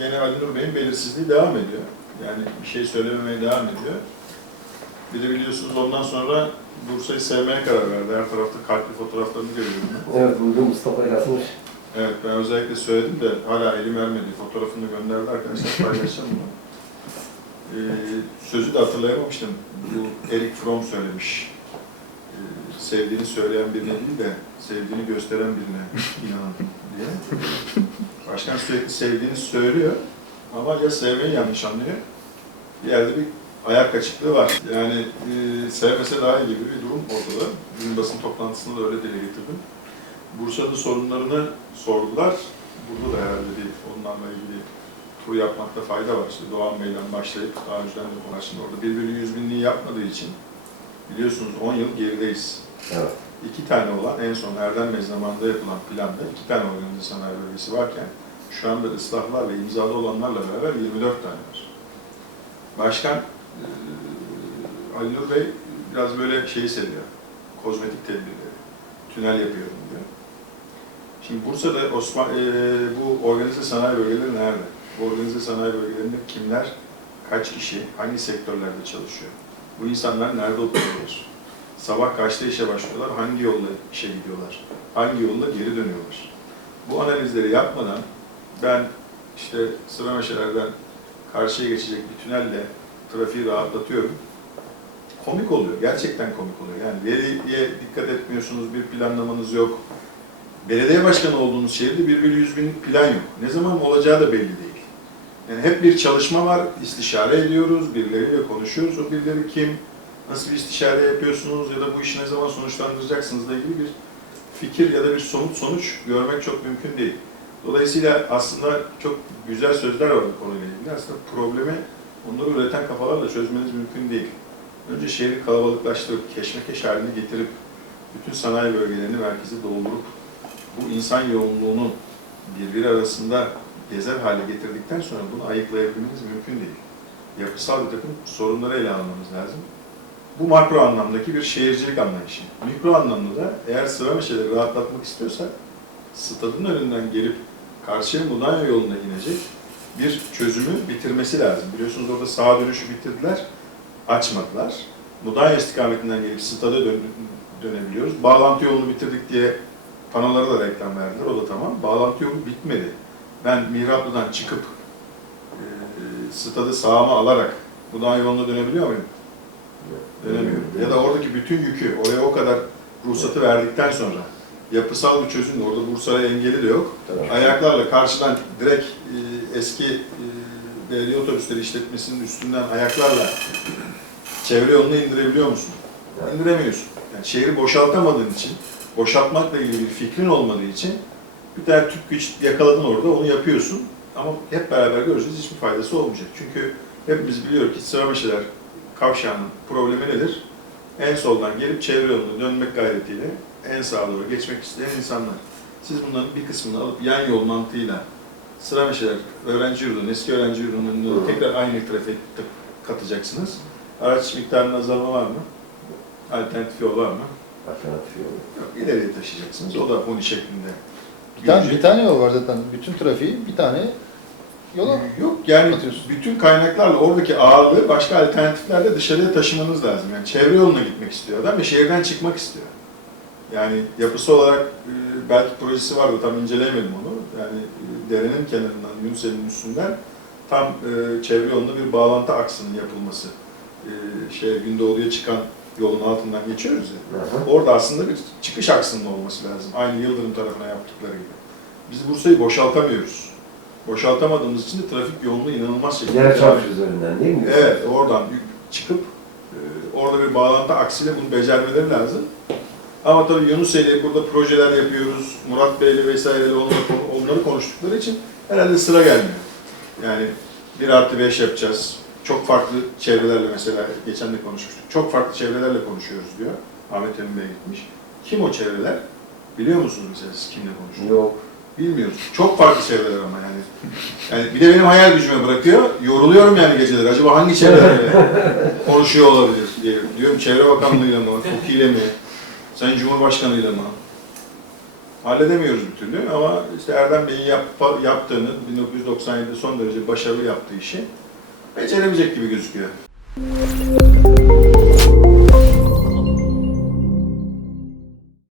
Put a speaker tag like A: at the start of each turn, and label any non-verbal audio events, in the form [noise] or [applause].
A: gene Ali Nur Bey'in belirsizliği devam ediyor. Yani bir şey söylememeye devam ediyor. Bir de biliyorsunuz ondan sonra Bursa'yı sevmeye karar verdi. Her tarafta kalpli fotoğraflarını görüyorum ben.
B: Evet, burada Mustafa yazmış.
A: Evet ben özellikle söyledim de hala elim vermedi. Fotoğrafını gönderdi arkadaşlar paylaşacağım bunu. Ee, sözü de hatırlayamamıştım. Bu Eric Fromm söylemiş. Ee, sevdiğini söyleyen birine değil de sevdiğini gösteren birine inanın diye. Başkan sürekli sevdiğini söylüyor ama ya sevmeyi yanlış anlıyor. Bir yerde bir ayak açıklığı var. Yani e, sevmese daha iyi gibi bir durum ortada. Dün basın toplantısında da öyle dile getirdim. Bursa'da sorunlarını sordular. Burada da herhalde bir onlarla ilgili tur yapmakta fayda var. İşte Doğan Bey'den başlayıp daha önceden de konuştum. Orada bir bölü yüz binliği yapmadığı için biliyorsunuz 10 yıl gerideyiz.
B: Evet.
A: İki tane olan en son Erdem Bey zamanında yapılan planda iki tane organize sanayi bölgesi varken şu anda ıslahlarla imzalı olanlarla beraber 24 tane var. Başkan eee, Ali Nur Bey biraz böyle şeyi seviyor. Kozmetik tedbirleri. Tünel yapıyorum diyor. Şimdi Bursa'da Osman, eee, bu organize sanayi bölgeleri nerede? Bu organize sanayi bölgelerinde kimler, kaç kişi, hangi sektörlerde çalışıyor? Bu insanlar nerede oturuyorlar? Sabah kaçta işe başlıyorlar, hangi yolla işe gidiyorlar, hangi yolla geri dönüyorlar? Bu analizleri yapmadan ben işte sıra meşelerden karşıya geçecek bir tünelle trafiği rahatlatıyorum. Komik oluyor, gerçekten komik oluyor. Yani veriye dikkat etmiyorsunuz, bir planlamanız yok. Belediye başkanı olduğunuz şehirde bir bölü yüz binlik plan yok. Ne zaman olacağı da belli değil. Yani hep bir çalışma var, istişare ediyoruz, birileriyle konuşuyoruz. O birileri kim, nasıl bir istişare yapıyorsunuz ya da bu işi ne zaman sonuçlandıracaksınızla ilgili bir fikir ya da bir somut sonuç görmek çok mümkün değil. Dolayısıyla aslında çok güzel sözler var bu konuyla ilgili. Aslında problemi onları üreten kafalarla çözmeniz mümkün değil. Önce şehri kalabalıklaştırıp, keşmekeş haline getirip, bütün sanayi bölgelerini merkeze doldurup, bu insan yoğunluğunu birbiri arasında gezer hale getirdikten sonra bunu ayıklayabilmeniz mümkün değil. Yapısal bir takım sorunları ele almamız lazım. Bu makro anlamdaki bir şehircilik anlayışı. Mikro anlamda da eğer sıra meşeleri rahatlatmak istiyorsak, stadın önünden gelip karşıya Mudanya yoluna inecek bir çözümü bitirmesi lazım. Biliyorsunuz orada sağa dönüşü bitirdiler, açmadılar. Mudanya istikametinden gelip stada dön dönebiliyoruz. Bağlantı yolunu bitirdik diye panolara da reklam verdiler, o da tamam. Bağlantı yolu bitmedi. Ben Mihraplı'dan çıkıp e, stadı sağıma alarak Mudanya yoluna dönebiliyor muyum? Dönemiyorum. Ya da oradaki bütün yükü oraya o kadar ruhsatı verdikten sonra yapısal bir çözüm orada Bursa'ya engeli de yok.
B: Tamam.
A: Ayaklarla karşıdan direkt e, eski e, belediye otobüsleri işletmesinin üstünden ayaklarla çevre yolunu indirebiliyor musun?
B: Evet.
A: İndiremiyorsun. Yani şehri boşaltamadığın için, boşaltmakla ilgili bir fikrin olmadığı için bir tane tüp güç yakaladın orada, onu yapıyorsun. Ama hep beraber göreceğiz, hiçbir faydası olmayacak. Çünkü hepimiz biliyoruz ki Sırameşeler kavşağının problemi nedir? En soldan gelip çevre yoluna dönmek gayretiyle en sağa doğru geçmek isteyen insanlar. Siz bunların bir kısmını alıp yan yol mantığıyla Sırameşeler öğrenci yurdunun, eski öğrenci yurdunun önünde tekrar aynı trafiğe katacaksınız. Araç miktarının azalma var mı? Alternatif yol var mı?
B: Alternatif yolu.
A: Yok, ileriye taşıyacaksınız. O da huni şeklinde.
C: Bir tane, bir tane yol var zaten. Bütün trafiği bir tane yola
A: Yok yani
C: atıyorsun.
A: bütün kaynaklarla oradaki ağırlığı başka alternatiflerle dışarıya taşımanız lazım. Yani çevre yoluna gitmek istiyor adam ve şehirden çıkmak istiyor. Yani yapısı olarak e, belki projesi vardı tam inceleyemedim onu. Yani e, derenin kenarından Yunuseli'nin üstünden tam e, çevre yolunda bir bağlantı aksının yapılması. E, şey Gündoğdu'ya çıkan yolun altından geçiyoruz ya.
B: Hı hı.
A: Orada aslında bir çıkış aksının olması lazım. Aynı Yıldırım tarafına yaptıkları gibi. Biz Bursa'yı boşaltamıyoruz. Boşaltamadığımız için de trafik yoğunluğu inanılmaz şekilde
B: Yer çarşı üzerinden değil mi?
A: Evet, oradan çıkıp e, orada bir bağlantı aksiyle bunu becermeleri lazım. Ama tabii Yunuseli burada projeler yapıyoruz. Murat Bey'le vesaireyle onları, onları konuştukları için herhalde sıra gelmiyor. Yani 1 artı 5 yapacağız. Çok farklı çevrelerle mesela geçen de konuşmuştuk. Çok farklı çevrelerle konuşuyoruz diyor. Ahmet Emin Bey gitmiş. Kim o çevreler? Biliyor musunuz mesela siz kimle konuşuyorsunuz?
B: Yok.
A: Bilmiyoruz. Çok farklı çevreler ama yani. Yani bir de benim hayal gücüme bırakıyor. Yoruluyorum yani geceleri. Acaba hangi çevrelerle [laughs] konuşuyor olabilir diye. Diyorum Çevre Bakanlığı'yla mı, [laughs] TOKİ'yle mi, Sayın Cumhurbaşkanı'yla mı? Halledemiyoruz bir türlü ama işte Erdem Bey'in yap- yaptığını, 1997'de son derece başarılı yaptığı işi beceremeyecek gibi gözüküyor.